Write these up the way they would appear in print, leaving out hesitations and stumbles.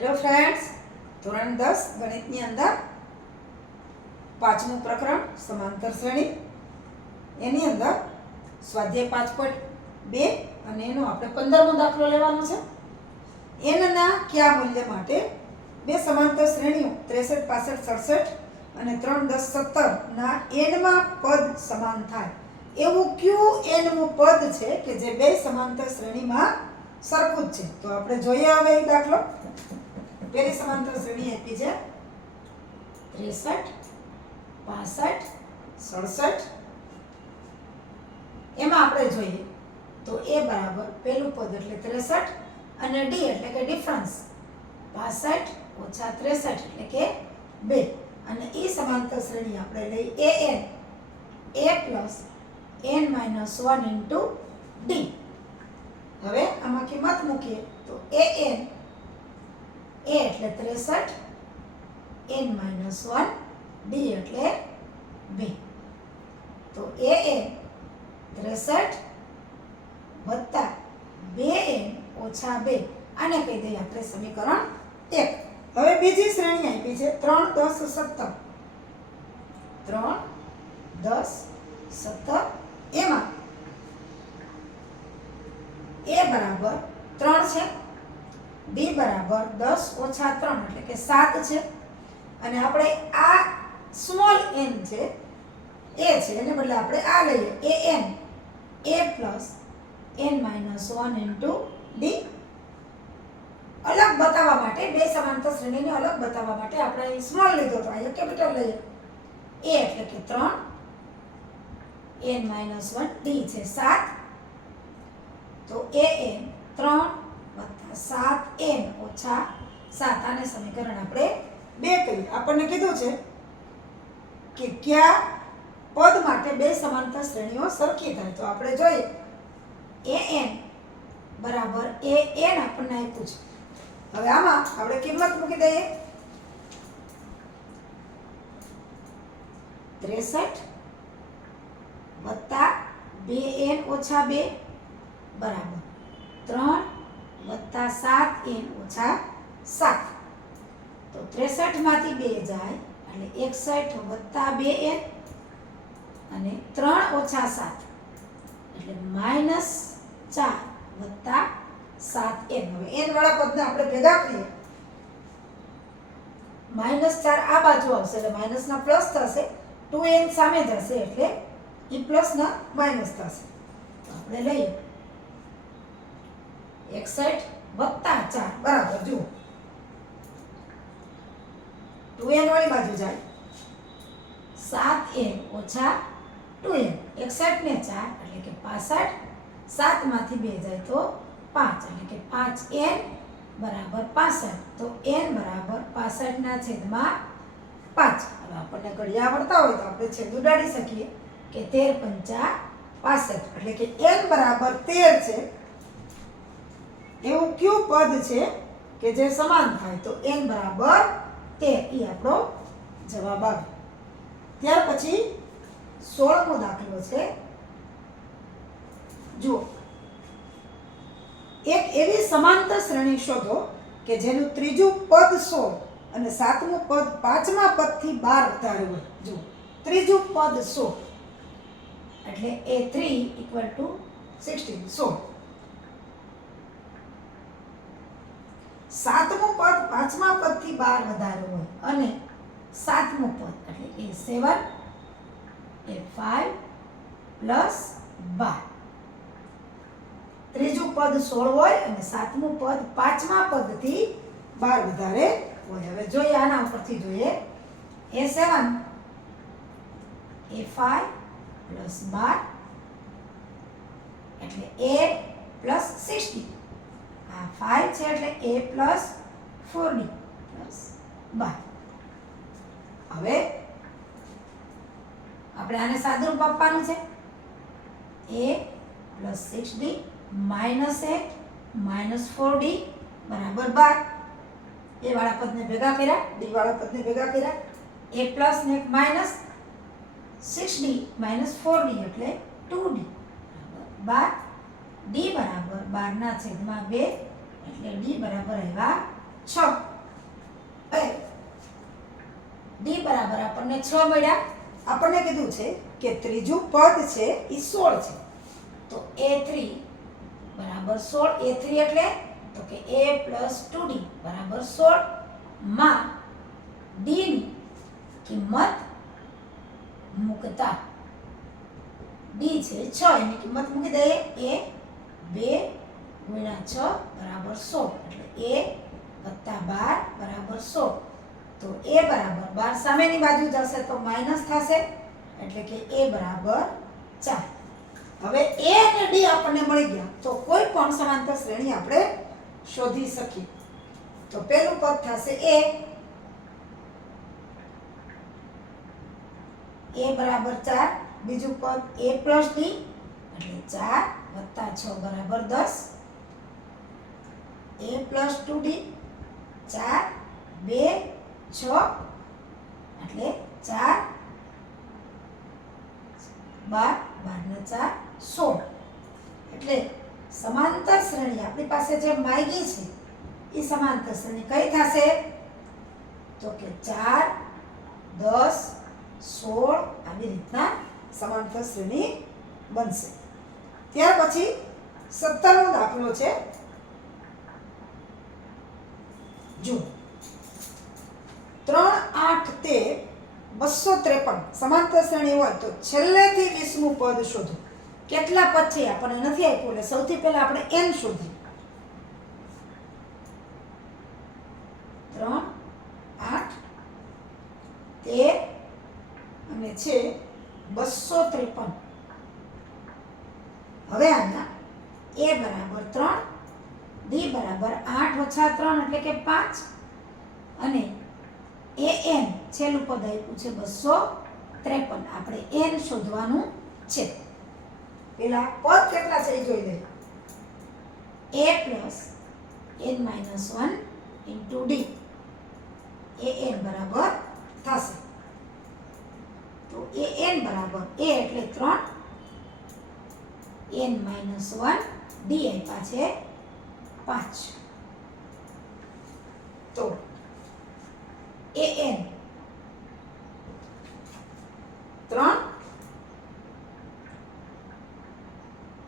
Hello friends, ધોરણ 10 ગણિતની અંદર પાંચમું પ્રકરણ સમાંતર શ્રેણી એની અંદર સ્વાધ્યાય 5.2 અને એનો આપણે 15મો દાખલો લેવાનો છે. એનના કયા મૂલ્ય માટે બે સમાંતર શ્રેણીઓ 63, 65, 67 અને 3, 10, 17 ના એનમાં પદ સમાન થાય એવું કયું એનનું પદ છે કે જે બે સમાંતર શ્રેણીમાં સરખું જ છે? તો આપણે જોઈએ હવે એક દાખલો. પહેલી સમાંતર શ્રેણી આપી છે 63, 65, 67. એમાં આપણે જોઈએ તો a બરાબર પહેલું પદ એટલે 63 અને d એટલે કે ડિફરન્સ 65 ઓછા 63 એટલે કે 2 અને એ સમાંતર શ્રેણી આપણે લઈ an a plus n minus 1 into d. હવે આમાં કિંમત મૂકીએ તો an a એટલે 63, n માઇનસ 1, d એટલે 2. તો an 63 વત્તા 2n ઓછા 2 આને કહી દઈએ આપણે સમીકરણ 1. હવે બીજી શ્રેણી આપી છે 3, 10, 17. 3, 10, 17 એમાં a બરાબર 3 છે, d બરાબર 10 ઓછા 3 એટલે કે 7 છે અને આપણે આ સ્મોલ n છે a છે એને બદલે આપણે આ લઈએ an a plus n minus 1 into d. અલગ બતાવવા માટે બે સમાંતર શ્રેણીને અલગ બતાવવા માટે આપણે સ્મોલ લીધો તો અહીંયા કેપિટલ લઈએ. a એટલે કે 3, n માઇનસ 1, d છે 7. તો an 3 વત્તા 7n ઓછા 7 આને સમીકરણ આપણે 2 કરીએ. આપણને કીધું છે કે કયા પદ માટે બે સમાંતર શ્રેણીઓ સરખી થાય. તો આપણે જોઈએ an બરાબર an આપણને આપ્યું છે. હવે આમાં આપણે કિંમત મૂકી દઈએ 63 વત્તા 2n ઓછા 2 બરાબર 3 વત્તા 7n ઓછા 7. તો 63 માંથી 2 જાય એટલે 61 વત્તા 2n અને 3 ઓછા 7 એટલે -4 વત્તા 7n. હવે n વાળા પદને આપણે ભેગા કરીએ -4 આ બાજુ આવશે એટલે માઇનસના પ્લસ થશે, 2n સામે જશે એટલે એ પ્લસના માઇનસ થશે. તો આપણે લઈએ 61 વત્તા 4 બરાબર જુઓ 2n વાળી બાજુ જાય 7n ઓછા 2n. 61 ને 4 એટલે કે 65, 7 માંથી 2 જાય તો 5 એટલે કે 5n બરાબર 65. તો n બરાબર 65 ના છેદમાં 5. હવે આપણને ઘડિયા આવડતા હોય તો આપણે છેદ ઉડાડી શકીએ કે 13 × 5 = 65 એટલે કે n બરાબર 13 છે એવું કયું પદ છે કે જે સમાન થાય? તો n બરાબર 13 એ આપણો જવાબ આવે. ત્યાર પછી 16મો દાખલો છે. જુઓ, એક એવી સમાંતર શ્રેણી શોધો કે જેનું ત્રીજું પદ 16 અને સાતમું પદ પાંચમા પદથી 12 વધારે હોય. જુઓ, ત્રીજું પદ 16 એટલે a3 = 16. સાતમું પદ પાંચમા પદથી 12 વધારે હોય અને સાતમું પદ એટલે a7, a5 પ્લસ 12. ત્રીજું પદ 16 હોય અને સાતમું પદ પાંચમા પદથી 12 વધારે હોય. હવે જોઈએ આના ઉપરથી જોઈએ a7, a5 પ્લસ 12 એટલે a પ્લસ 60. આ 5 છે એટલે a પ્લસ 4d પ્લસ 12. હવે આપણે આને સાદુરૂપ આપવાનું છે a plus 6d minus a minus 4d બરાબર 12. a વાળા પદને ભેગા કર્યા, d વાળા પદને ભેગા કર્યા, a પ્લસ ને એક માઇનસ 6d માઇનસ 4d એટલે 2d બરાબર 12. d બરાબર 12 ના છેદમાં 2 એટલે d બરાબર આવ્યા 6. ડી બરાબર આપણને 6 મળ્યા. આપણને કીધું છે કે ત્રીજું પદ છે એ 16 છે. તો a3 બરાબર 16. a3 એટલે તો કે a + 2d બરાબર 16 માં d ની કિંમત મૂકતા d છે 6 એની કિંમત મૂકી દઈએ. a 2 × 6 બરાબર 16 એટલે a + 12 બરાબર 16. તો a બરાબર 12 સામેની બાજુ જશે તો માઈનસ થશે એટલે કે a બરાબર 4. હવે a અને d આપણને મળી ગયા તો કોઈ પણ સમાંતર શ્રેણી આપણે શોધી શકીએ. તો પહેલું પદ થશે a બરાબર 4. બીજું પદ a + d એટલે 4 + 6 બરાબર 10. a + 2d 4 2 6 એટલે 4 12 12 ને 4 16. એટલે સમાંતર શ્રેણી આપણી પાસે જે માગી છે એ સમાંતર શ્રેણી કઈ થશે તો કે 4 10 16 આવી રીતના સમાંતર શ્રેણી બનશે. ત્યાર પછી 17મો દાખલો છે. જો 3 8 13 253 સમાંતર શ્રેણી હોય તો છેલ્લેથી 20મું પદ શોધો. કેટલા પદ છે આપણને નથી આપ્યું એટલે સૌથી પહેલા આપણે n શોધીએ. 3 8 13 અને છે 253. હવે આના a બરાબર 3 d બરાબર 8 - 3 એટલે કે 5 અને an છેલ્લું પદ આપ્યું છે 253. આપણે n શોધવાનું છે. પેલા પદ કેટલા છે એ જોઈ લઈએ. a + n - 1 * d an બરાબર થશે. તો an બરાબર a એટલે 3 n - 1 d આપ્યા છે 5. તો an 3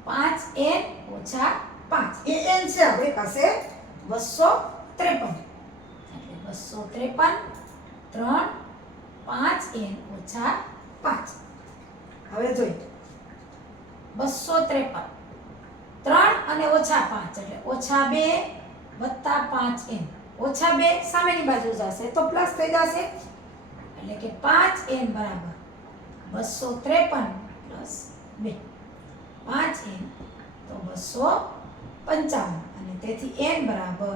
5n - 5 an છે આપણી પાસે 253 એટલે 253 3 5n - 5. હવે જોઈએ 253 3 અને -5 એટલે -2 + 5n. -2 સામેની બાજુ જશે તો પ્લસ થઈ જશે એટલે કે 5n બરાબર 253 + 2 5n તો 255 અને તેથી n બરાબર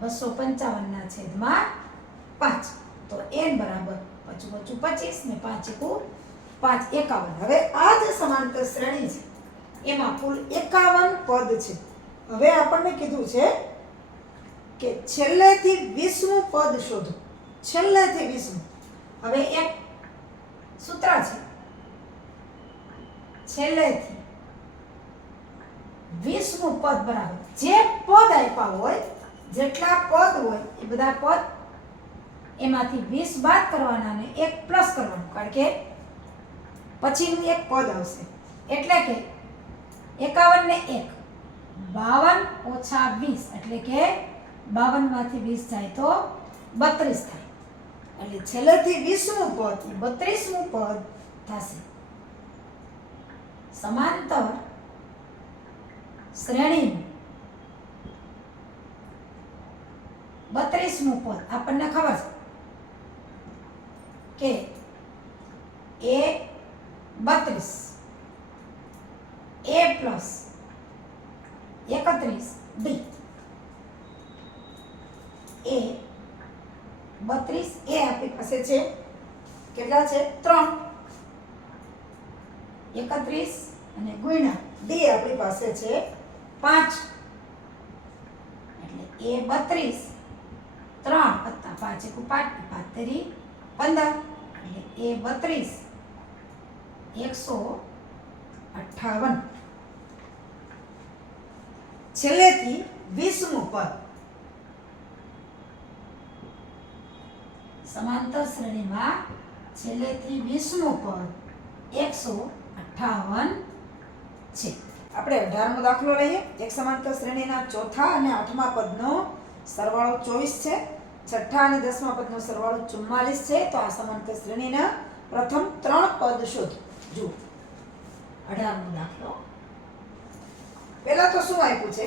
255/5. તો n બરાબર 5 × 25 ને 5 × 5 51. હવે આ જે સમાંતર શ્રેણી છે એમાં કુલ 51 પદ છે. હવે આપણને કીધું છે કે છેલ્લેથી 20મું પદ શોધો. છેલ્લેથી 20મું. હવે એક સૂત્ર છે. છેલ્લેથી 20મું પદ બરાબર જે પદ આપ્યા હોય જેટલા પદ હોય એ બધા પદ એમાંથી 20 બાદ કરવાના અને 1 પ્લસ કરવાનું કારણ કે પછીનું એક પદ આવશે એટલે કે 51 ને 1 52 - 20 એટલે કે 52 માંથી 20 જાય તો 32 થાય. એટલે છેલ્લેથી 20મું પદ એ 32મું પદ થશે. સમાંતર શ્રેણી 32મું પદ આપણને ખબર છે કે a 32 a + 31 d a 32 એ આપણી પાસે છે કેટલા છે 3 31 અને ગુણ્યા d આપણી પાસે છે 5 એટલે a 32 3 + 5 = 5 5 × 15 એટલે a 32 158. છેલ્લેથી 20મું પદ સમાંતર શ્રેણીમાં છેલ્લેથી 20મું પદ 158 છે. આપણે 18મો દાખલો લઈએ. એક સમાંતર શ્રેણીના ચોથા અને 8મા પદનો સરવાળો 24 છે. છઠ્ઠા અને 10મા પદનો સરવાળો 44 છે. તો આ સમાંતર શ્રેણીના પ્રથમ 3 પદ શોધો. જુઓ 18મો દાખલો. પહેલા તો શું આપ્યું છે?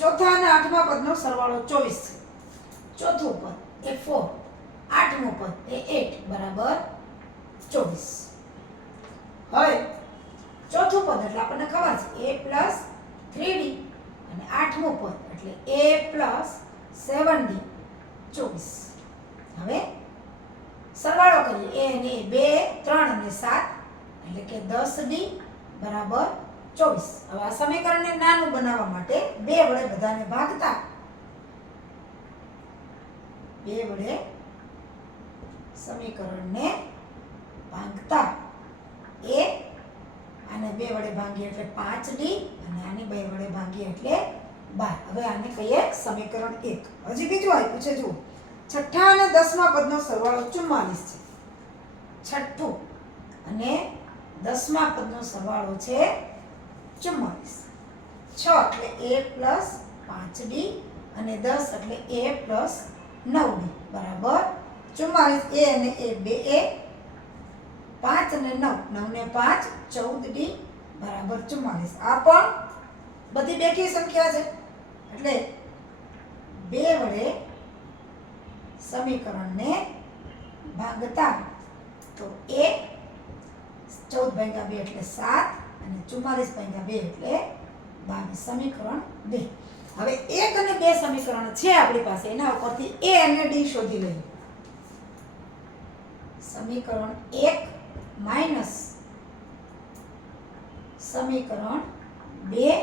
ચોથા અને 8મા પદનો સરવાળો 24 છે. ચોથું પદ એ 4, 8મું પદ એ 8 બરાબર 24. હવે ચોથું પદ એટલે આપણને ખબર છે a plus 3d અને 8મું પદ એટલે a plus 7d 24. હવે સરવાળો કરીએ. a અને 2, 3 અને 7 એટલે કે 10d બરાબર 24. હવે આ સમીકરણને નાનું બનાવવા માટે 2 વડે બધાને ભાગતા 2 વડે સમીકરણને ભાગતા a આને 2 વડે ભાગીએ એટલે 5d અને આને 2 વડે ભાગીએ એટલે 12. હવે આને કહીએ સમીકરણ 1. હજી બીજું આપ્યું છે. જુઓ છઠ્ઠા અને 10મા પદનો સરવાળો 44 છે. છઠ્ઠું અને 10મા પદનો સરવાળો છે 44. 6 એટલે a plus 5d અને 10 એટલે a plus 9d બરાબર 44. a અને a 2a 5 અને 9, 9 ને 5 14d બરાબર 44. આ પણ બધી બેકી સંખ્યા છે એટલે 2 વડે સમીકરણને ભાગતા તો a 14 × 2 એટલે 7 અને 44 × 2 એટલે 22. સમીકરણ 2. હવે 1 અને 2 સમીકરણ છે આપણી પાસે. એના ઉપરથી a અને d શોધી લઈએ. સમીકરણ 1 માઈનસ સમીકરણ 2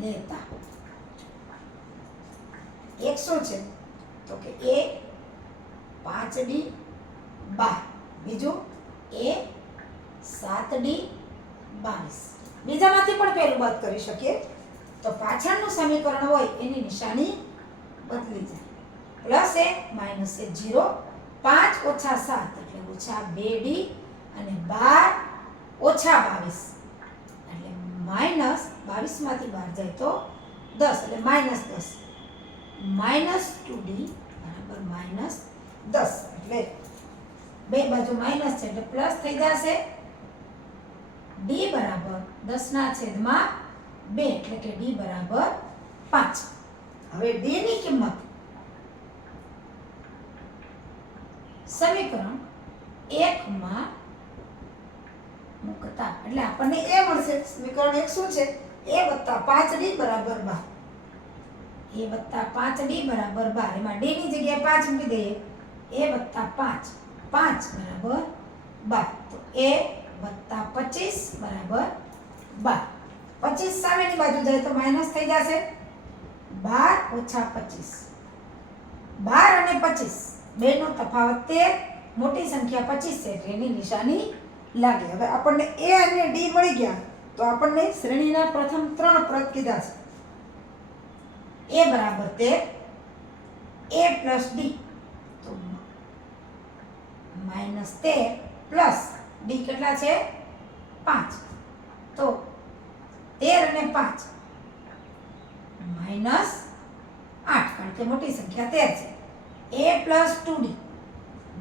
લેતા 1 શું છે? તો કે a 5d 12, બીજું a 7d 22. બીજામાંથી પણ પહેલું બાદ કરી શકીએ તો પાછળનું સમીકરણ હોય એની નિશાની બદલી જાય. પ્લસ a માઈનસ a 0, 5 ઓછા 7 એટલે ઓછા 2d અને 12 ઓછા 22 એટલે માઈનસ 22 માંથી 12 જાય તો 10 એટલે માઈનસ 10 માઈનસ 2d બરાબર માઈનસ 10 એટલે બે બાજુ માઈનસ છે એટલે પ્લસ થઈ જશે. d બરાબર 10/2 એટલે કે d બરાબર 5. હવે d ની કિંમત સમીકરણ 1 માં મૂકતા એટલે આપણને a મળશે. સમીકરણ 1 શું છે? a + 5d બરાબર 12. a + 5d બરાબર 12. એમાં d ની જગ્યાએ 5 મૂકી દઈએ. a + 5 5 બરાબર 12. તો a + 25 બરાબર 12. 25 સામેની બાજુ જાય તો માઈનસ થઈ જશે. 12 ઓછા 25 12 અને 25 બેનો તફાવત 13. મોટી સંખ્યા 25 છે એટલે એની નિશાની લાગે. હવે આપણને a અને d મળી ગયા તો આપણને શ્રેણીના પ્રથમ 3 પદ કીધા છે. a બરાબર 13, a plus d તો -13 પ્લસ d કેટલા છે? 5. તો 13 અને 5 -8 કારણ કે મોટી સંખ્યા 13 છે. a plus 2d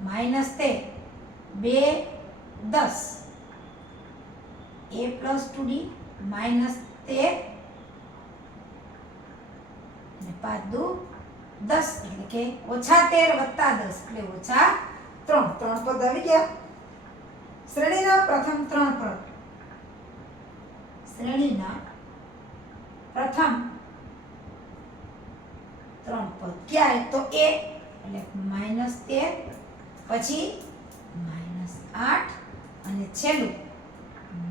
-13 2 10 a plus 2d -13 અને 5 દુ 10 એટલે કે -13 + 10 એટલે -3 પદ આવી ગયા. શ્રેણીના પ્રથમ 3 પદ. શ્રેણીના પ્રથમ 3 પદ ક્યારે? તો a એટલે -13 પછી -8 અને છેલ્લું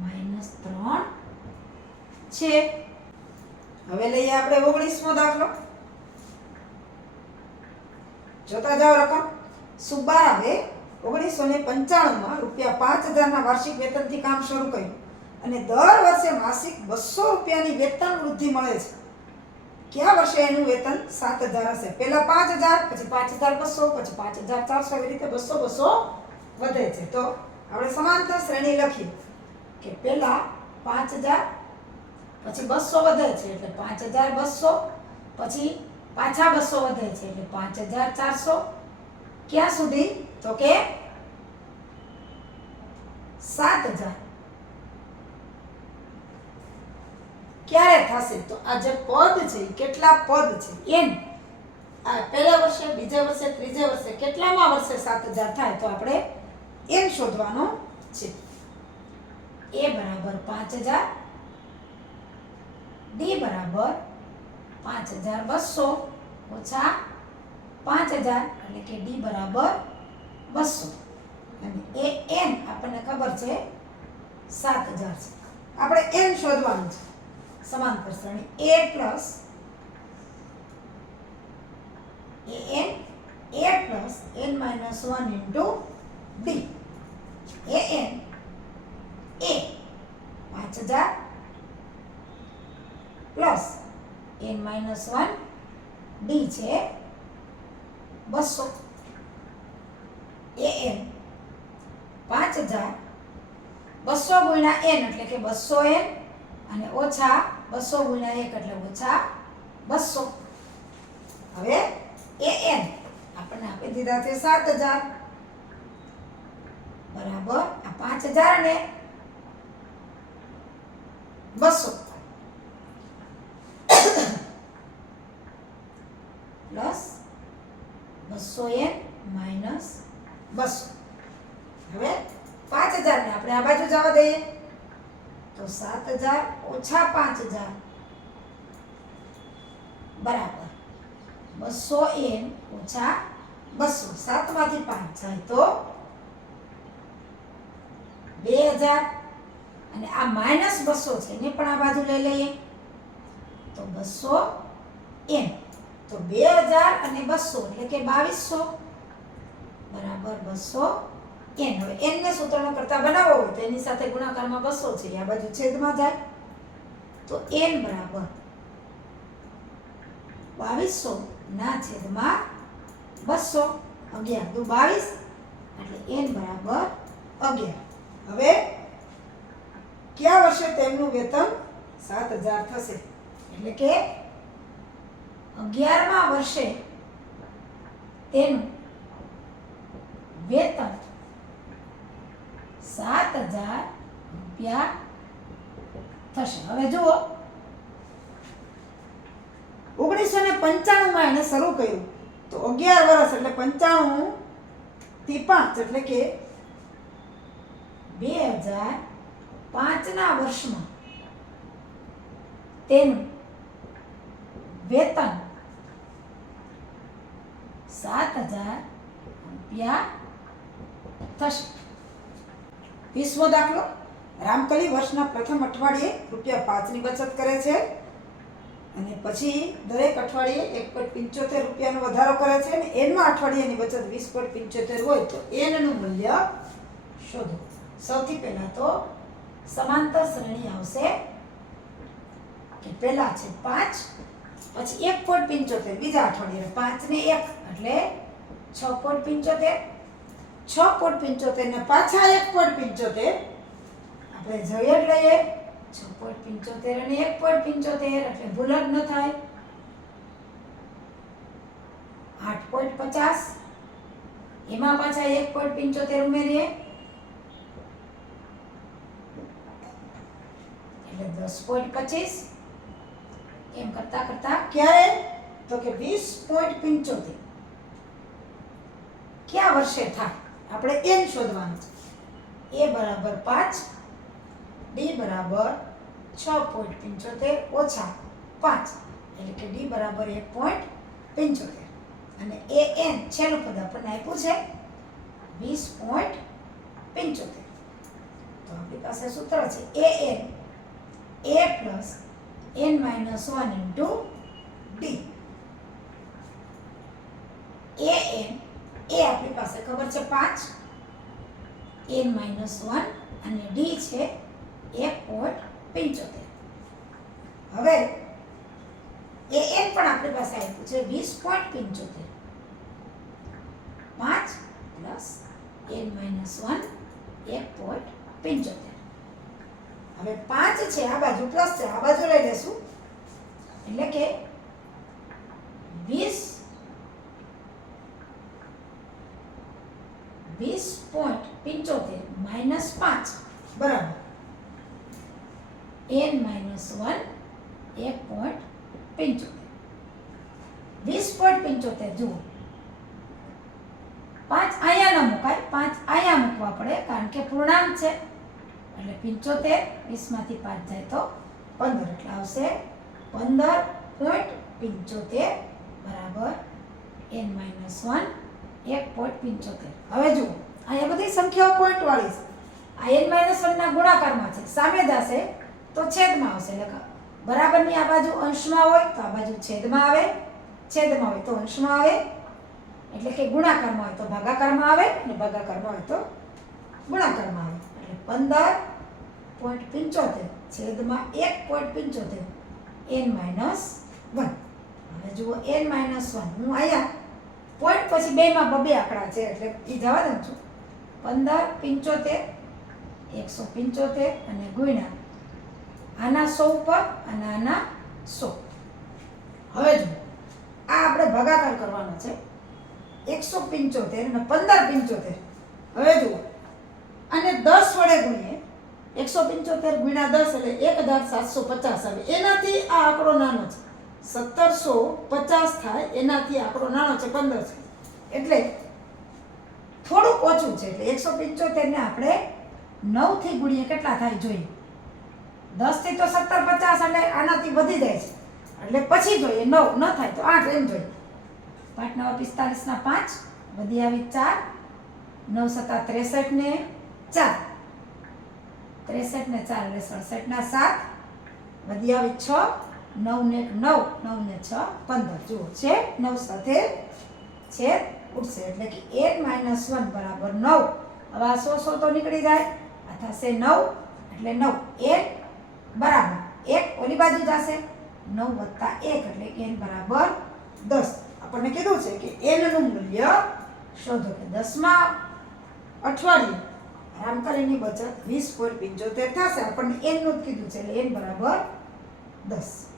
-3 છે. હવે લઈએ આપણે 19મો દાખલો. જોતા જાઓ રકમ. સુબ્બારાવે 1995માં ₹5000ના વાર્ષિક વેતનથી કામ શરૂ કર્યું અને દર વર્ષે માસિક 200 રૂપિયાની વેતન વૃદ્ધિ મળે છે. કયા વર્ષે એનું વેતન 7,000 હશે? પહેલા 5,000, પછી 5,200, પછી 5,400, એવી રીતે 200 વધે છે. તો આપણે સમાંતર શ્રેણી લખી કે પહેલા 5,000, પછી 200 વધે છે એટલે 5,200, પછી પાછા 200 વધે છે એટલે 5,400. ક્યાં સુધી? તો કે 7,000. ક્યારે થશે? તો આ જે પદ છે એ કેટલા પદ છે n, આ પહેલા વર્ષે, બીજા વર્ષે, ત્રીજા વર્ષે, કેટલામાં વર્ષે 7,000 થાય? તો આપણે n શોધવાનો છે. a બરાબર 5,000, d બરાબર 5,200 ઓછા 5,000 એટલે કે d બરાબર 200 અને એ n આપણને ખબર છે 7,000 છે. આપણે n શોધવાનું છે. સમાંતર શ્રેણી a plus n minus 1 into d. an a 5,000 plus n minus 1 d છે 200. an 5,000 200 ગુણ્યા n એટલે કે 200n અને ઓછા 200 ગુણ્યા 1 એટલે ઓછા 200. હવે an આપણને આપી દીધા છે 7,000 બરાબર આ 5,000 અને 200 પ્લસ 200n માઇનસ 200. હવે 5,000 ને આપણે આ બાજુ જવા દઈએ તો 7,000 ઓછા 5,000 બરાબર 200n ઓછા 200. 7 માંથી 5 જાય તો 2,000 અને આ માઇનસ 200 છે એને પણ આ બાજુ લઈ લઈએ તો 200n. તો 2,000 અને 200 એટલે કે 2,200 બરાબર 200n. હવે n ને સૂત્રનો કરતા બનાવવો હોય તો એની સાથે ગુણાકારમાં 200 છે, આ બાજુ છેદમાં જાય તો n બરાબર 2,200 ના છેદમાં 200. 11 દુ 22 એટલે n બરાબર 11. હવે કયા વર્ષે તેમનું વેતન 7,000 થશે? એટલે કે 11મા વર્ષે તેનું વેતન 7,000 રૂપિયા થશે. હવે જુઓ 1995 માં એને શરૂ કર્યું તો 11 વર્ષ એટલે 95 થી 5 એટલે કે 2005 ના વર્ષમાં તેનું વેતન 7,000 રૂપિયા થશે. 20મો દાખલો. રામકલી વર્ષના પ્રથમ અઠવાડિયે ₹5 ની બચત કરે છે અને પછી દરેક અઠવાડિયે 1.75 રૂપિયાનો વધારો કરે છે અને એનમાં અઠવાડિયાની બચત 20.75 હોય તો n નું મૂલ્ય શોધો. સૌથી પહેલા તો સમાંતર શ્રેણી આવશે કે પહેલા છે 5 પછી 1.75 બીજા અઠવાડિયે 5 ને 1 એટલે 6.75 6.75 ને પાછા 1.75 આપણે જોઈએ જ લઈએ 6.75 અને 1.75 એટલે ભૂલ જ ન થાય. 8.50 એમાં પાછા 1.75 ઉમેરીએ એટલે 10.25 એમ કરતા કરતા ક્યારે તો કે 20.75 કયા વર્ષે થાય? આપણે n શોધવાનું છે. a બરાબર 5 d બરાબર 6.75 ઓછા 5 એટલે કે d બરાબર 1.75 અને an છેલ્લું પદ આપણને આપ્યું છે 20.75. તો આપણી પાસે સૂત્ર છે an a plus n minus 1 into d. an એ આપણી પાસે ખબર છે 5, n minus 1 અને d છે 1.75. હવે an આપ્યું છે 20.75. 5 પ્લસ n માઇનસ 1 1.75. હવે 5 છે આ બાજુ પ્લસ છે આ બાજુ લઈ લેશું એટલે કે 20.75 માઇનસ 5 બરાબર n માઇનસ 1 1.75. 20.75 જુઓ 5 અહીંયા ન મુકાય, 5 અહીંયા મૂકવા પડે કારણ કે પૂર્ણાંક છે એટલે 75 20 માંથી 5 જાય તો 15 એટલે આવશે 15.75 બરાબર n માઇનસ 1 1.75. હવે જુઓ અહીંયા બધી સંખ્યાઓ પોઈન્ટ વાળી છે. આ n માઇનસ 1 ના ગુણાકારમાં છે, સામે જશે તો છેદમાં આવશે. એટલે બરાબરની આ બાજુ અંશમાં હોય તો આ બાજુ છેદમાં આવે, છેદમાં હોય તો અંશમાં આવે, એટલે કે ગુણાકારમાં હોય તો ભાગાકારમાં આવે અને ભાગાકારમાં હોય તો ગુણાકારમાં આવે. એટલે 15.75 છેદમાં 1.75 n માઇનસ 1. હવે જુઓ n માઇનસ 1 હું અહીંયા પોઈન્ટ પછી બેમાં બબે આંકડા છે એટલે એ જવા દઉં છું. 15.75 175 અને ગુણ્યા આના 100 ઉપર અને આના 100. હવે જુઓ આ આપણે ભાગાકાર કરવાનો છે 175 અને 15.75. હવે જુઓ અને 10 વડે ગુણીએ 175 ગુણ્યા 10 એટલે 1750 આવે. એનાથી આ આંકડો નાનો છે 1750 થાય, એનાથી આંકડો નાનો છે 15 છે એટલે થોડુંક ઓછું છે. એટલે 175 ને આપણે 9 થી ગુણીએ કેટલા થાય જોઈએ. 10 થી તો 1750 એટલે આનાથી વધી જાય છે એટલે પછી જોઈએ 9 ન થાય તો 8 એમ જોઈએ. 5 9 45 ના 5 વધી આવી 4 9 7 63 ને 4 63 ને 4 એટલે 67 ના 7 વધી આવી 6 9 ને 9 9 ને 6 15. જુઓ છે 9 સાથે છેદ ઉડશે એટલે કે n માઇનસ 1 બરાબર 9. હવે આ 100 તો નીકળી જાય, આ થશે 9 એટલે 9 n બરાબર 1 ઓલી બાજુ જશે 9 વત્તા 1 એટલે n બરાબર 10. આપણને કીધું છે કે n નું મૂલ્ય શોધો કે 10મા અઠવાડિયે રામકલીની બચત 20.75 થશે. આપણને n નું જ કીધું છે એટલે n બરાબર 10.